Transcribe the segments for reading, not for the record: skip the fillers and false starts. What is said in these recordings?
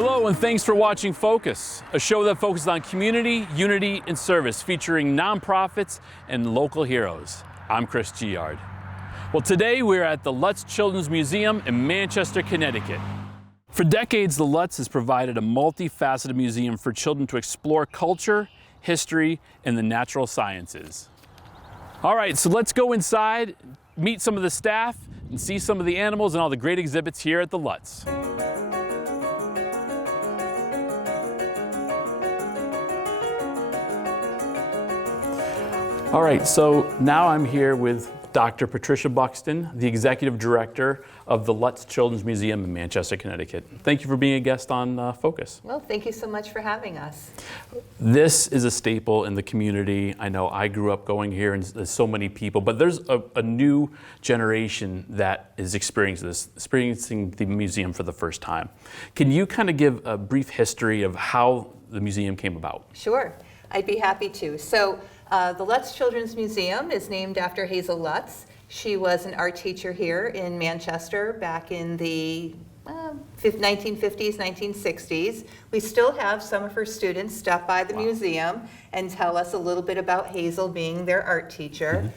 Hello and thanks for watching Focus, a show that focuses on community, unity, and service featuring nonprofits and local heroes. I'm Chris Giard. Well, today we're at the Lutz Children's Museum in Manchester, Connecticut. For decades, the Lutz has provided a multifaceted museum for children to explore culture, history, and the natural sciences. All right, so let's go inside, meet some of the staff, and see some of the animals and all the great exhibits here at the Lutz. All right, so now I'm here with Dr. Patricia Buxton, the Executive Director of the Lutz Children's Museum in Manchester, Connecticut. Thank you for being a guest on Focus. Well, thank you so much for having us. This is a staple in the community. I know I grew up going here and there's so many people, but there's a new generation that is experiencing the museum for the first time. Can you kind of give a brief history of how the museum came about? Sure, I'd be happy to. So the Lutz Children's Museum is named after Hazel Lutz. She was an art teacher here in Manchester back in the 1950s, 1960s. We still have some of her students stop by the museum and tell us a little bit about Hazel being their art teacher.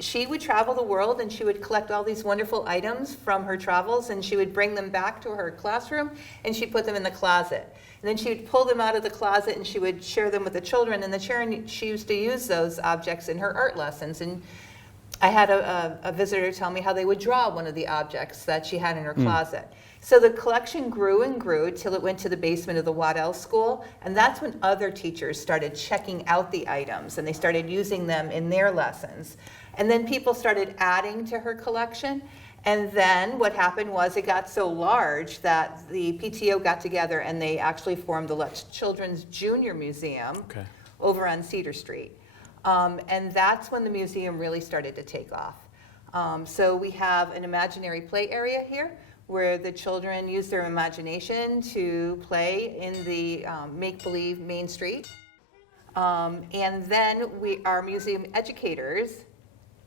She would travel the world and she would collect all these wonderful items from her travels and she would bring them back to her classroom and she'd put them in the closet. And then she would pull them out of the closet and she would share them with the children, and the children, she used to use those objects in her art lessons. And I had a visitor tell me how they would draw one of the objects that she had in her closet. So the collection grew and grew till it went to the basement of the Waddell School, and that's when other teachers started checking out the items and they started using them in their lessons. And then people started adding to her collection. And then what happened was it got so large that the PTO got together and they actually formed the Lutz Children's Junior Museum over on Cedar Street. And that's when the museum really started to take off. So we have an imaginary play area here where the children use their imagination to play in the make-believe Main Street. And then our museum educators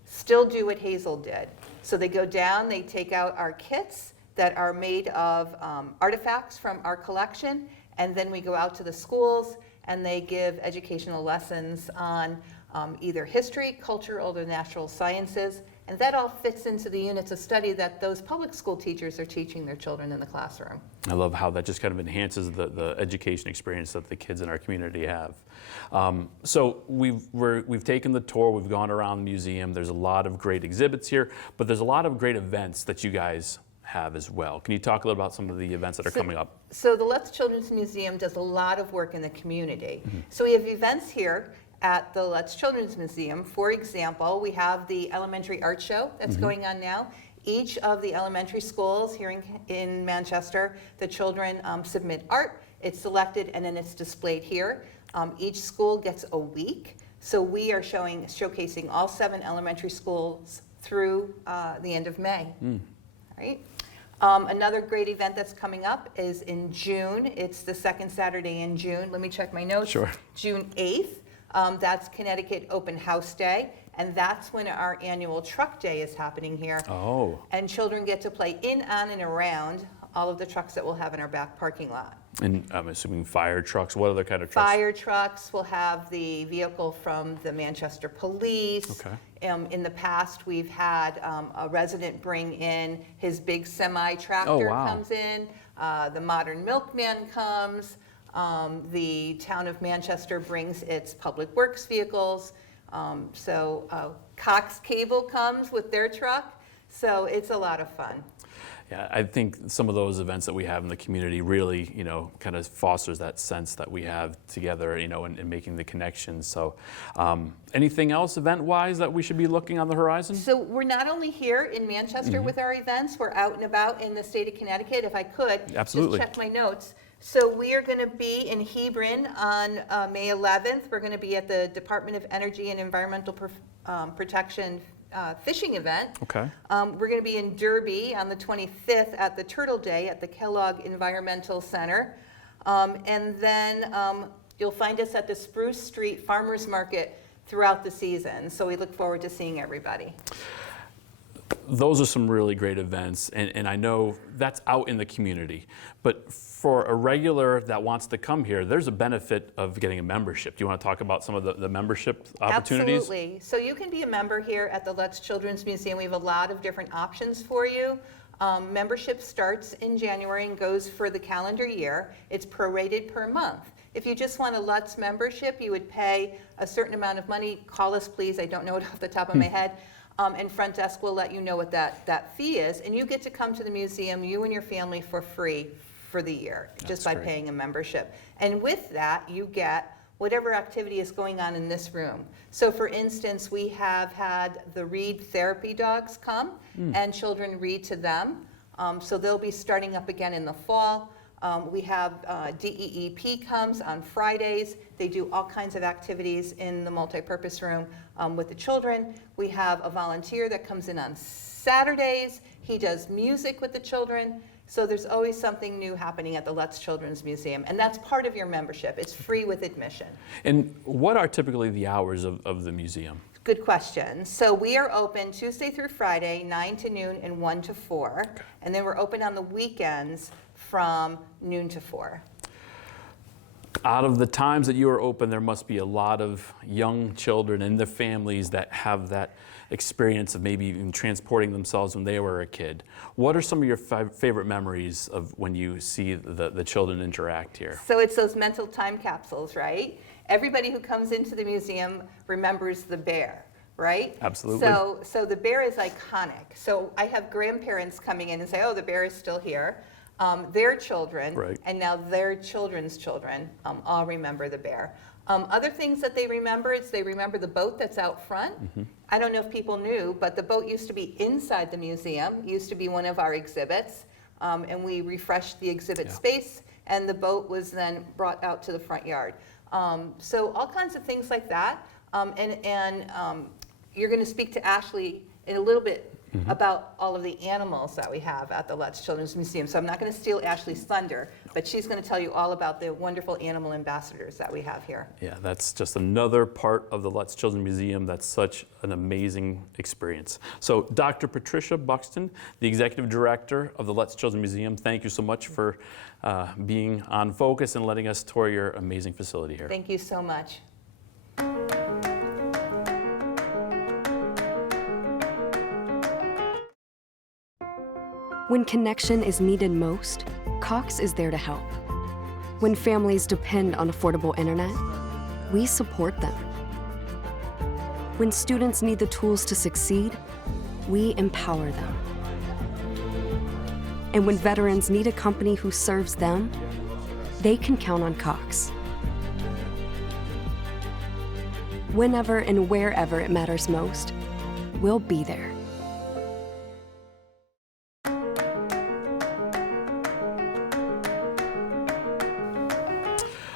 still do what Hazel did. So they go down, they take out our kits that are made of artifacts from our collection, and then we go out to the schools and they give educational lessons on either history, culture, or the natural sciences, and that all fits into the units of study that those public school teachers are teaching their children in the classroom. I love how that just kind of enhances the education experience that the kids in our community have. So we've taken the tour, we've gone around the museum, there's a lot of great exhibits here, but there's a lot of great events that you guys have as well. Can you talk a little about some of the events that are coming up? So the Lutz Children's Museum does a lot of work in the community. So we have events here at the Lutz Children's Museum. For example, we have the elementary art show that's going on now. Each of the elementary schools here in Manchester, the children submit art, it's selected, and then it's displayed here. Each school gets a week. So we are showcasing all 7 elementary schools through the end of May. Right? Another great event that's coming up is in June. It's the second Saturday in June. Let me check my notes. Sure. June 8th. That's Connecticut Open House Day, and that's when our annual truck day is happening here. Oh. And children get to play in, on, and around all of the trucks that we'll have in our back parking lot. And I'm assuming fire trucks. What other kind of trucks? Fire trucks. We'll have the vehicle from the Manchester Police. Okay. In the past, we've had a resident bring in his big semi-tractor comes in. The Modern Milkman comes. The town of Manchester brings its public works vehicles. Cox Cable comes with their truck. So it's a lot of fun. Yeah, I think some of those events that we have in the community really, kind of fosters that sense that we have together, and making the connections. So anything else event-wise that we should be looking on the horizon? So we're not only here in Manchester with our events, we're out and about in the state of Connecticut. If I could, Absolutely. just check my notes. So we are going to be in Hebron on May 11th. We're going to be at the Department of Energy and Environmental Protection fishing event. Okay. We're going to be in Derby on the 25th at the Turtle Day at the Kellogg Environmental Center. And then you'll find us at the Spruce Street Farmers Market throughout the season. So we look forward to seeing everybody. those are some really great events, and I know that's out in the community. But for a regular that wants to come here, there's a benefit of getting a membership. Do you want to talk about some of the membership opportunities? Absolutely. So you can be a member here at the Lutz Children's Museum. We have a lot of different options for you. Membership starts in January and goes for the calendar year. It's prorated per month. If you just want a Lutz membership, you would pay a certain amount of money. Call us, please. I don't know it off the top of my head. And front desk will let you know what that fee is. And you get to come to the museum, you and your family, for free for the year, just by paying a membership. And with that, you get whatever activity is going on in this room. So for instance, we have had the read therapy dogs come and children read to them. So they'll be starting up again in the fall. We have DEEP comes on Fridays. They do all kinds of activities in the multipurpose room with the children. We have a volunteer that comes in on Saturdays. He does music with the children. So there's always something new happening at the Lutz Children's Museum, and that's part of your membership. It's free with admission. And what are typically the hours of the museum? Good question. So we are open Tuesday through Friday, 9 to noon and 1 to 4. Okay. And then we're open on the weekends from noon to 4. Out of the times that you are open, there must be a lot of young children and their families that have that experience of maybe even transporting themselves when they were a kid. What are some of your favorite memories of when you see the children interact here? So it's those mental time capsules, right? Everybody who comes into the museum remembers the bear, right? Absolutely. So the bear is iconic. So I have grandparents coming in and say, oh, the bear is still here. Their children, Right. and now their children's children all remember the bear. Other things that they remember is they remember the boat that's out front. I don't know if people knew, but the boat used to be inside the museum, used to be one of our exhibits, and we refreshed the exhibit space, and the boat was then brought out to the front yard. So all kinds of things like that, and you're going to speak to Ashley in a little bit about all of the animals that we have at the Lutz Children's Museum. So I'm not going to steal Ashley's thunder, but she's going to tell you all about the wonderful animal ambassadors that we have here. Yeah, that's just another part of the Lutz Children's Museum that's such an amazing experience. So Dr. Patricia Buxton, the Executive Director of the Lutz Children's Museum, thank you so much for being on focus and letting us tour your amazing facility here. Thank you so much. When connection is needed most, Cox is there to help. When families depend on affordable internet, we support them. When students need the tools to succeed, we empower them. And when veterans need a company who serves them, they can count on Cox. Whenever and wherever it matters most, we'll be there.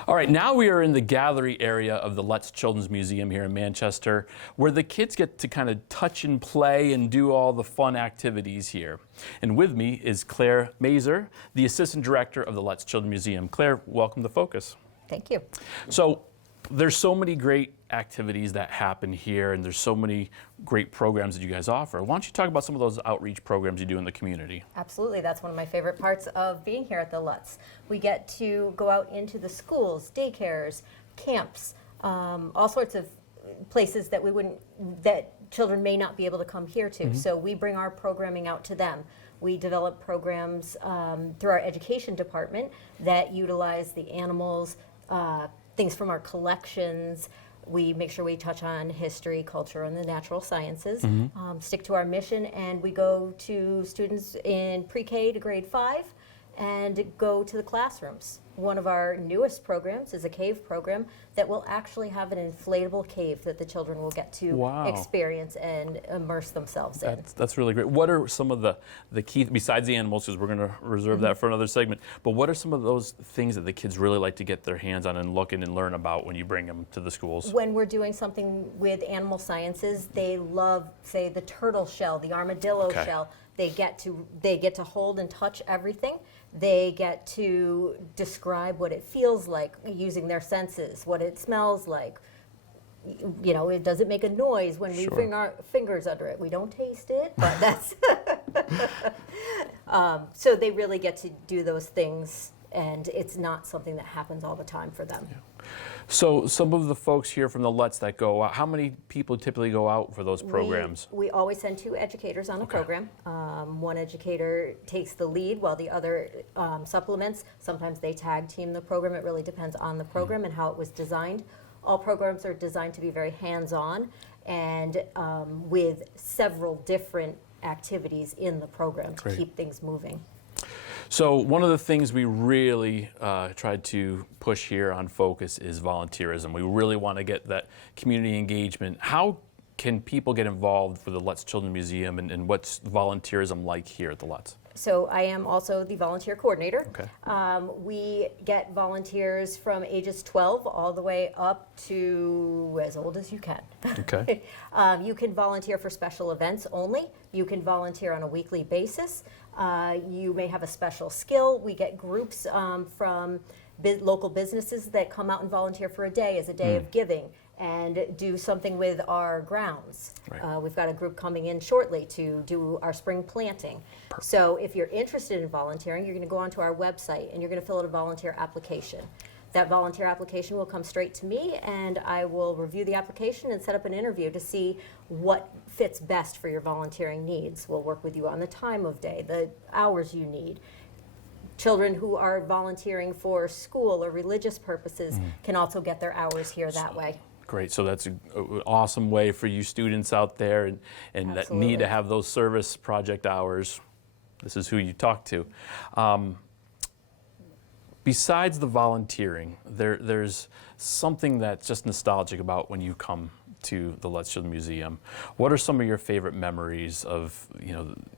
All right, now we are in the gallery area of the Lutz Children's Museum here in Manchester, where the kids get to kind of touch and play and do all the fun activities here. And with me is Clare Mazur, the Assistant Director of the Lutz Children's Museum. Clare, welcome to Focus. Thank you. So there's so many great activities that happen here, and there's so many great programs that you guys offer. Why don't you talk about some of those outreach programs you do in the community? Absolutely. That's one of my favorite parts of being here at the Lutz. We get to go out into the schools, daycares, camps, all sorts of places that that children may not be able to come here to. So we bring our programming out to them. We develop programs through our education department that utilize the animals, things from our collections. We make sure we touch on history, culture, and the natural sciences, stick to our mission, and we go to students in pre-K to grade 5 and go to the classrooms. One of our newest programs is a cave program that will actually have an inflatable cave that the children will get to experience and immerse themselves in. That's really great. What are some of the key, besides the animals, because we're going to reserve that for another segment, but what are some of those things that the kids really like to get their hands on and look in and learn about when you bring them to the schools? When we're doing something with animal sciences, they love, say, the turtle shell, the armadillo shell. They get to hold and touch everything. They get to describe what it feels like using their senses, what it smells like, you know, it doesn't make a noise when we Sure. bring our fingers under it. We don't taste it, but that's so they really get to do those things, and it's not something that happens all the time for them. So some of the folks here from the Lutz that go out, how many people typically go out for those programs? We always send 2 educators on a program. One educator takes the lead while the other supplements. Sometimes they tag team the program. It really depends on the program and how it was designed. All programs are designed to be very hands-on and with several different activities in the program to Great. keep things moving. So one of the things we really tried to push here on Focus is volunteerism. We really want to get that community engagement. How can people get involved with the Lutz Children's Museum, and what's volunteerism like here at the Lutz? So I am also the volunteer coordinator. Okay. We get volunteers from ages 12 all the way up to as old as you can. Okay. You can volunteer for special events only. You can volunteer on a weekly basis. You may have a special skill. We get groups from local businesses that come out and volunteer for a day as a day of giving and do something with our grounds. Right. We've got a group coming in shortly to do our spring planting. So if you're interested in volunteering, you're going to go onto our website and you're going to fill out a volunteer application. That volunteer application will come straight to me, and I will review the application and set up an interview to see what fits best for your volunteering needs. We'll work with you on the time of day, the hours you need. Children who are volunteering for school or religious purposes can also get their hours here that way. Great. So that's an awesome way for you students out there and that Absolutely. need to have those service project hours. This is who you talk to. Besides the volunteering, there's something that's just nostalgic about when you come to the Lutz Children's Museum. What are some of your favorite memories of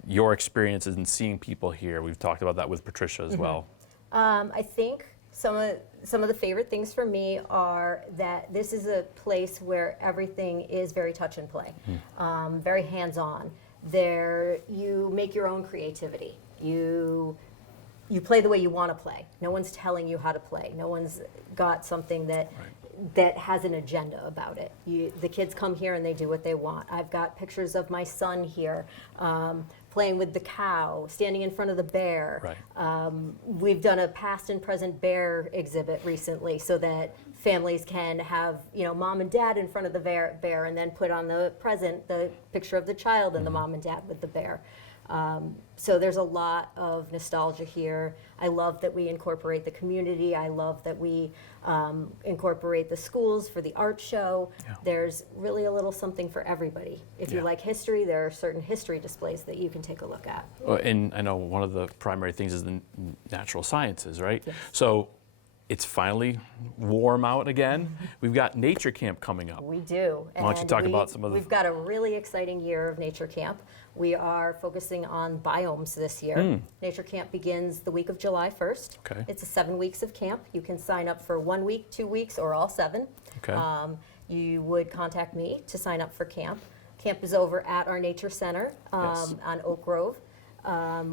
your experiences in seeing people here? We've talked about that with Patricia as well. I think some of the favorite things for me are that this is a place where everything is very touch and play, very hands-on. There, you make your own creativity. You play the way you want to play. No one's telling you how to play. No one's got something that has an agenda about it. The kids come here and they do what they want. I've got pictures of my son here playing with the cow, standing in front of the bear. Right. We've done a past and present bear exhibit recently so that families can have mom and dad in front of the bear and then put on the present the picture of the child and the mom and dad with the bear. So there's a lot of nostalgia here. I love that we incorporate the community. I love that we incorporate the schools for the art show. Yeah. There's really a little something for everybody. If you Yeah. like history, there are certain history displays that you can take a look at. And I know one of the primary things is the natural sciences, right? Yes. So it's finally warm out again. We've got Nature Camp coming up. We do. Why don't you talk about some of the... We've got a really exciting year of Nature Camp. We are focusing on biomes this year. Nature Camp begins the week of July 1st. Okay. It's 7 weeks of camp. You can sign up for 1 week, 2 weeks, or all 7. Okay. You would contact me to sign up for camp. Camp is over at our Nature Center Yes. on Oak Grove.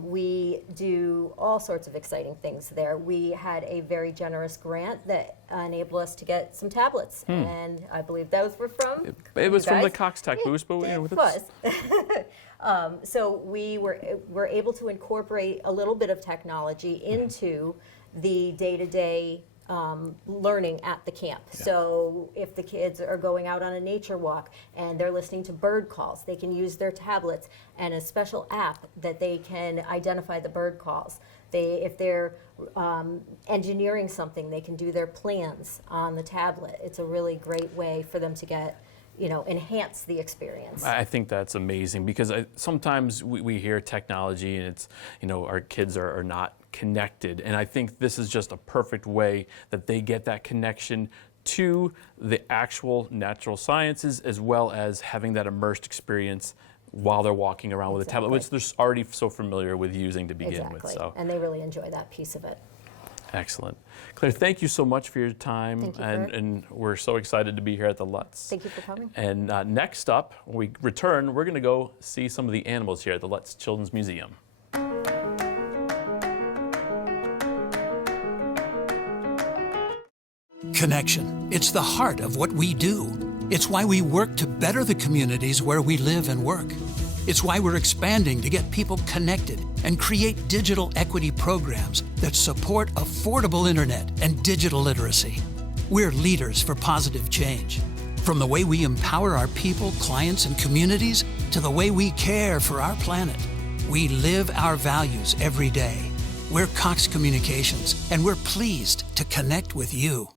We do all sorts of exciting things there. We had a very generous grant that enabled us to get some tablets, and I believe those were from It was you from the guys. Cox Tech booth, but It with was. So we were able to incorporate a little bit of technology into the day-to-day learning at the camp. Yeah. So if the kids are going out on a nature walk and they're listening to bird calls, they can use their tablets and a special app that they can identify the bird calls. If they're engineering something, they can do their plans on the tablet. It's a really great way for them to get, enhance the experience. I think that's amazing because sometimes we hear technology and it's, our kids are not connected. And I think this is just a perfect way that they get that connection to the actual natural sciences as well as having that immersed experience while they're walking around with a tablet, which they're already so familiar with using to begin with. So. And they really enjoy that piece of it. Excellent. Claire, thank you so much for your time. Thank you, and we're so excited to be here at the Lutz. Thank you for coming. And next up, when we return, we're going to go see some of the animals here at the Lutz Children's Museum. Connection. It's the heart of what we do. It's why we work to better the communities where we live and work. It's why we're expanding to get people connected and create digital equity programs that support affordable internet and digital literacy. We're leaders for positive change. From the way we empower our people, clients, and communities to the way we care for our planet. We live our values every day. We're Cox Communications, and we're pleased to connect with you.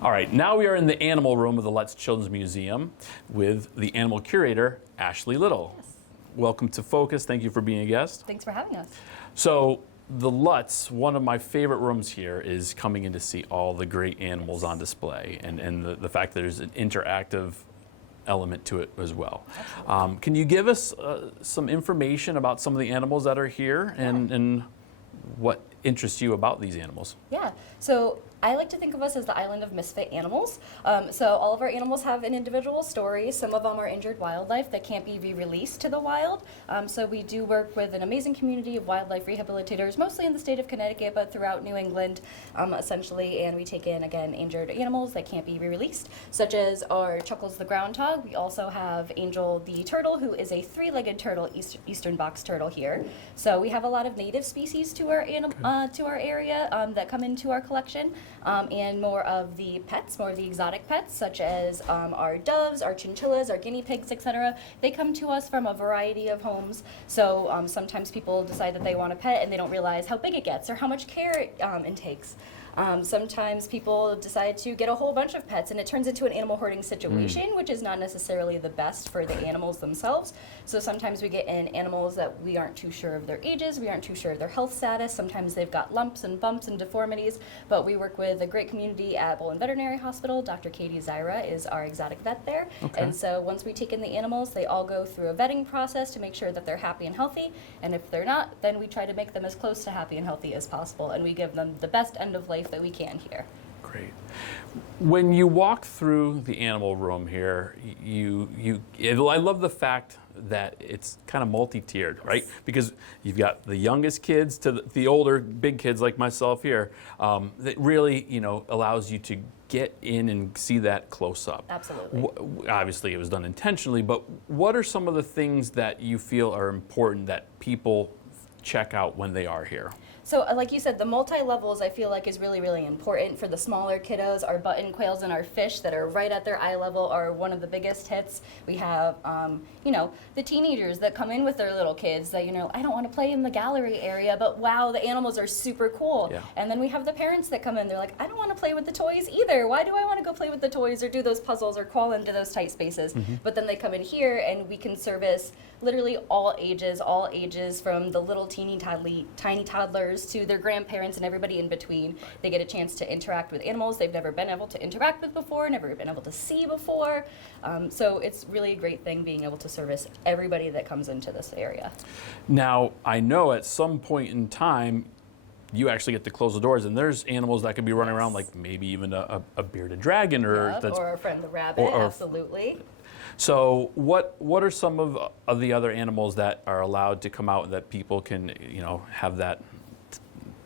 All right, now we are in the animal room of the Lutz Children's Museum with the animal curator, Ashley Little. Yes. Welcome to Focus. Thank you for being a guest. Thanks for having us. So, the Lutz, one of my favorite rooms here is coming in to see all the great animals on display and the fact that there's an interactive element to it as well. Can you give us some information about some of the animals that are here and what interests you about these animals? Yeah, so I like to think of us as the island of misfit animals. So all of our animals have an individual story. Some of them are injured wildlife that can't be re-released to the wild. So we do work with an amazing community of wildlife rehabilitators, mostly in the state of Connecticut, but throughout New England, essentially. And we take in, again, injured animals that can't be re-released, such as our Chuckles the groundhog. We also have Angel the turtle, who is a three-legged turtle, eastern box turtle here. So we have a lot of native species to our area that come into our collection. And more of the pets, more of the exotic pets, such as our doves, our chinchillas, our guinea pigs, etc. They come to us from a variety of homes. So sometimes people decide that they want a pet and they don't realize how big it gets or how much care it intakes. Sometimes people decide to get a whole bunch of pets and it turns into an animal hoarding situation, which is not necessarily the best for the animals themselves. So sometimes we get in animals that we aren't too sure of their ages, we aren't too sure of their health status. Sometimes they've got lumps and bumps and deformities, but we work with a great community at Bolin Veterinary Hospital. Dr. Katie Zyra is our exotic vet there. Okay. And so once we take in the animals, they all go through a vetting process to make sure that they're happy and healthy. And if they're not, then we try to make them as close to happy and healthy as possible. And we give them the best end of life that we can here. Great. When you walk through the animal room here, I love the fact that it's kind of multi-tiered, right? Because you've got the youngest kids to the older big kids like myself here. That really, allows you to get in and see that close up. Absolutely. Obviously, it was done intentionally, but what are some of the things that you feel are important that people check out when they are here? So like you said, the multi-levels I feel like is really, really important for the smaller kiddos. Our button quails and our fish that are right at their eye level are one of the biggest hits. We have, the teenagers that come in with their little kids that, I don't want to play in the gallery area, but wow, the animals are super cool. Yeah. And then we have the parents that come in, they're like, I don't want to play with the toys either. Why do I want to go play with the toys or do those puzzles or crawl into those tight spaces? Mm-hmm. But then they come in here and we can service literally all ages from the little tiny toddlers to their grandparents and everybody in between. They get a chance to interact with animals they've never been able to interact with before, never been able to see before. So it's really a great thing being able to service everybody that comes into this area. Now, I know at some point in time, you actually get to close the doors, and there's animals that could be running around, like maybe even a bearded dragon, or our friend the rabbit, absolutely. So what are some of the other animals that are allowed to come out that people can, have that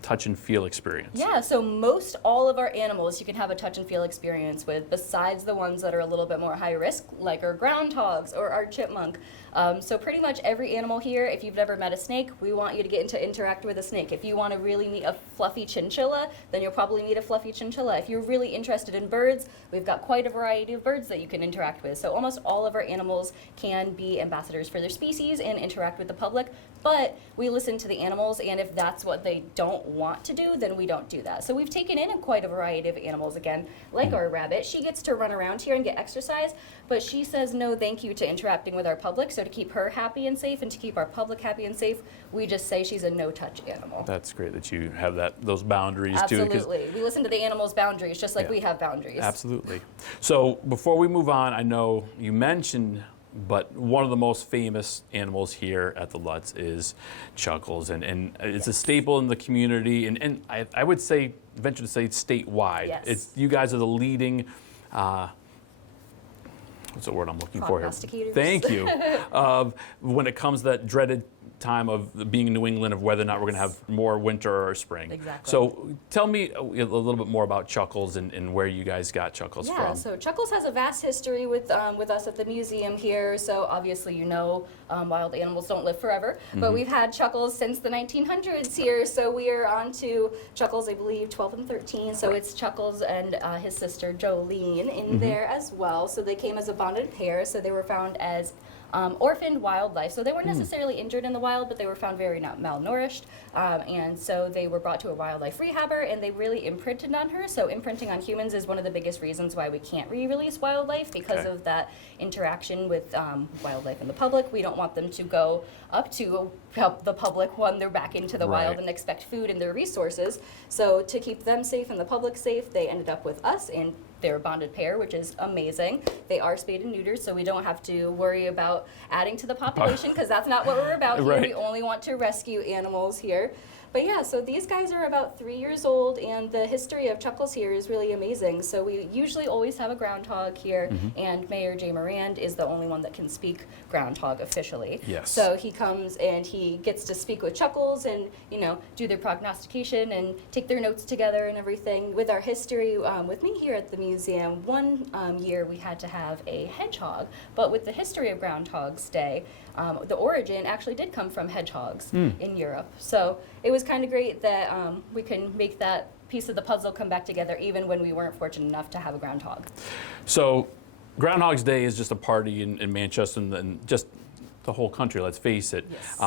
touch and feel experience? Yeah, so most all of our animals you can have a touch and feel experience with, besides the ones that are a little bit more high risk, like our groundhogs or our chipmunk. So pretty much every animal here, if you've never met a snake, we want you to get to interact with a snake. If you want to really meet a fluffy chinchilla, then you'll probably meet a fluffy chinchilla. If you're really interested in birds, we've got quite a variety of birds that you can interact with. So almost all of our animals can be ambassadors for their species and interact with the public, but we listen to the animals, and if that's what they don't want to do, then we don't do that. So we've taken in quite a variety of animals, again, like our rabbit. She gets to run around here and get exercise, but she says no thank you to interacting with our public. So to keep her happy and safe and to keep our public happy and safe, we just say she's a no-touch animal. That's great that you have those boundaries too. Absolutely. We listen to the animals' boundaries just like we have boundaries. Absolutely. So before we move on, I know you mentioned, but one of the most famous animals here at the Lutz is Chuckles, and it's a staple in the community, and I would say, venture to say, statewide. Yes. You guys are the leading, what's the word I'm looking for here? Prognosticators. Thank you. When it comes to that dreaded time of being in New England of whether or not we're going to have more winter or spring. Exactly. So tell me a little bit more about Chuckles and where you guys got Chuckles Yeah, from. so Chuckles has a vast history with us at the museum here. So obviously, wild animals don't live forever, but we've had Chuckles since the 1900s here. So we are on to Chuckles, I believe, 12 and 13. So it's Chuckles and his sister Jolene in there as well. So they came as a bonded pair. So they were found as orphaned wildlife. So they weren't necessarily injured in the wild, but they were found very malnourished. And so they were brought to a wildlife rehabber, and they really imprinted on her. So imprinting on humans is one of the biggest reasons why we can't re-release wildlife, because of that interaction with wildlife and the public. We don't want them to go up to help the public when they're back into the wild and expect food and their resources. So to keep them safe and the public safe, they ended up with us, and they're a bonded pair, which is amazing. They are spayed and neutered, so we don't have to worry about adding to the population, because that's not what we're about here. We only want to rescue animals here. But yeah, so these guys are about 3 years old, and the history of Chuckles here is really amazing. So we usually always have a groundhog here, and Mayor Jay Morand is the only one that can speak groundhog officially. Yes. So he comes and he gets to speak with Chuckles and, do their prognostication and take their notes together and everything. With our history, with me here at the museum, one year we had to have a hedgehog, but with the history of Groundhog's Day, the origin actually did come from hedgehogs in Europe. So it was kind of great that we can make that piece of the puzzle come back together, even when we weren't fortunate enough to have a groundhog. So Groundhog's Day is just a party in Manchester and just the whole country, let's face it. Yes.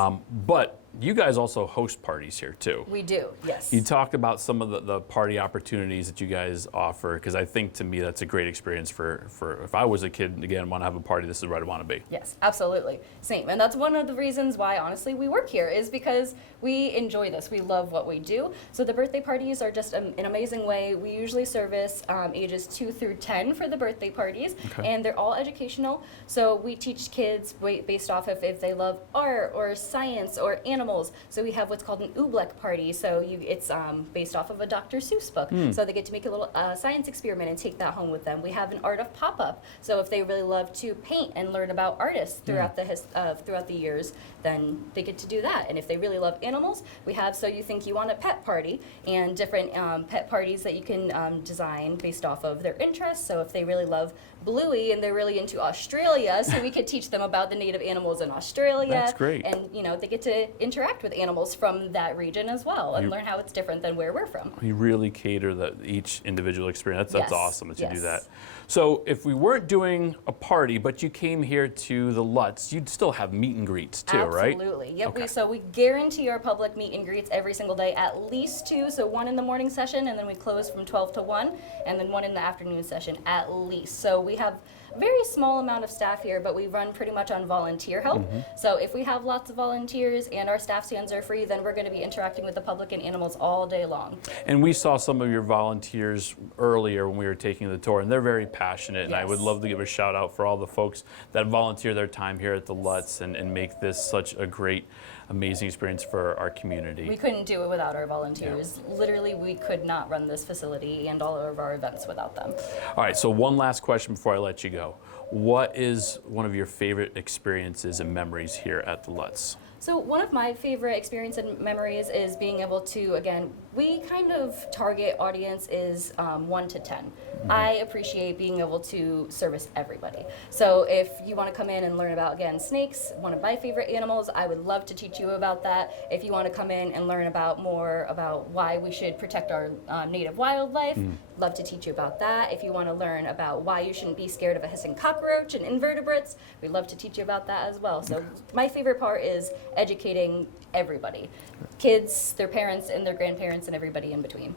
But you guys also host parties here too. We do, yes. You talked about some of the party opportunities that you guys offer, because I think to me that's a great experience for if I was a kid and again want to have a party, this is where I'd want to be. Yes, absolutely. Same. And that's one of the reasons why, honestly, we work here, is because we enjoy this. We love what we do. So the birthday parties are just an amazing way. We usually service ages 2 through 10 for the birthday parties, and they're all educational. So we teach kids based off of if they love art or science or animals. So we have what's called an oobleck party. So it's based off of a Dr. Seuss book. So they get to make a little science experiment and take that home with them. We have an art of pop-up. So if they really love to paint and learn about artists throughout the years, then they get to do that. And if they really love animals, we have So You Think You Want a Pet Party, and different pet parties that you can design based off of their interests. So if they really love Bluey and they're really into Australia, so we could teach them about the native animals in Australia. That's great. And they get to interact with animals from that region as well, and learn how it's different than where we're from. You really cater each individual experience. That's Yes. awesome that you do Yes. that. So if we weren't doing a party, but you came here to the Lutz, you'd still have meet and greets too, right? Absolutely. Yep. Okay. So we guarantee our public meet and greets every single day, at least 2. So 1 in the morning session, and then we close from 12 to 1, and then 1 in the afternoon session at least. So we have a very small amount of staff here, but we run pretty much on volunteer help. So if we have lots of volunteers and our staff's hands are free, then we're going to be interacting with the public and animals all day long. And we saw some of your volunteers earlier when we were taking the tour, and they're very passionate. And I would Yes. love to give a shout out for all the folks that volunteer their time here at the Lutz and make this such a great, amazing experience for our community. We couldn't do it without our volunteers. Literally, we could not run this facility and all of our events without them. All right, so one last question before I let you go. What is one of your favorite experiences and memories here at the Lutz? So one of my favorite experience and memories is being able to, again, we kind of target audience is 1 to 10. I appreciate being able to service everybody. So if you want to come in and learn about, again, snakes, one of my favorite animals, I would love to teach you about that. If you want to come in and learn about more about why we should protect our native wildlife, love to teach you about that. If you want to learn about why you shouldn't be scared of a hissing cockroach and invertebrates, we'd love to teach you about that as well. So my favorite part is educating everybody, kids, their parents, and their grandparents, and everybody in between.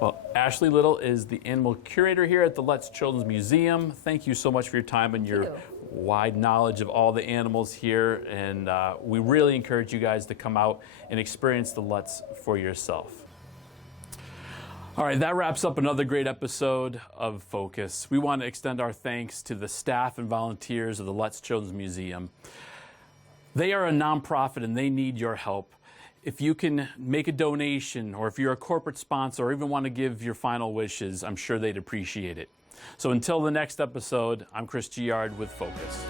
Well, Ashley Little is the animal curator here at the Lutz Children's Museum. Thank you so much for your time and your wide knowledge of all the animals here. And we really encourage you guys to come out and experience the Lutz for yourself. All right, that wraps up another great episode of Focus. We want to extend our thanks to the staff and volunteers of the Lutz Children's Museum. They are a nonprofit and they need your help. If you can make a donation, or if you're a corporate sponsor, or even want to give your final wishes, I'm sure they'd appreciate it. So until the next episode, I'm Chris Giard with Focus.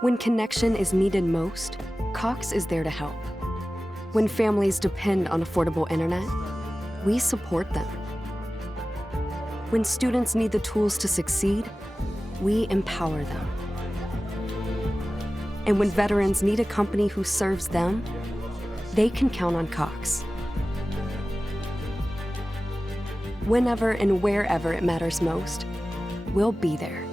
When connection is needed most, Cox is there to help. When families depend on affordable internet, we support them. When students need the tools to succeed, we empower them. And when veterans need a company who serves them, they can count on Cox. Whenever and wherever it matters most, we'll be there.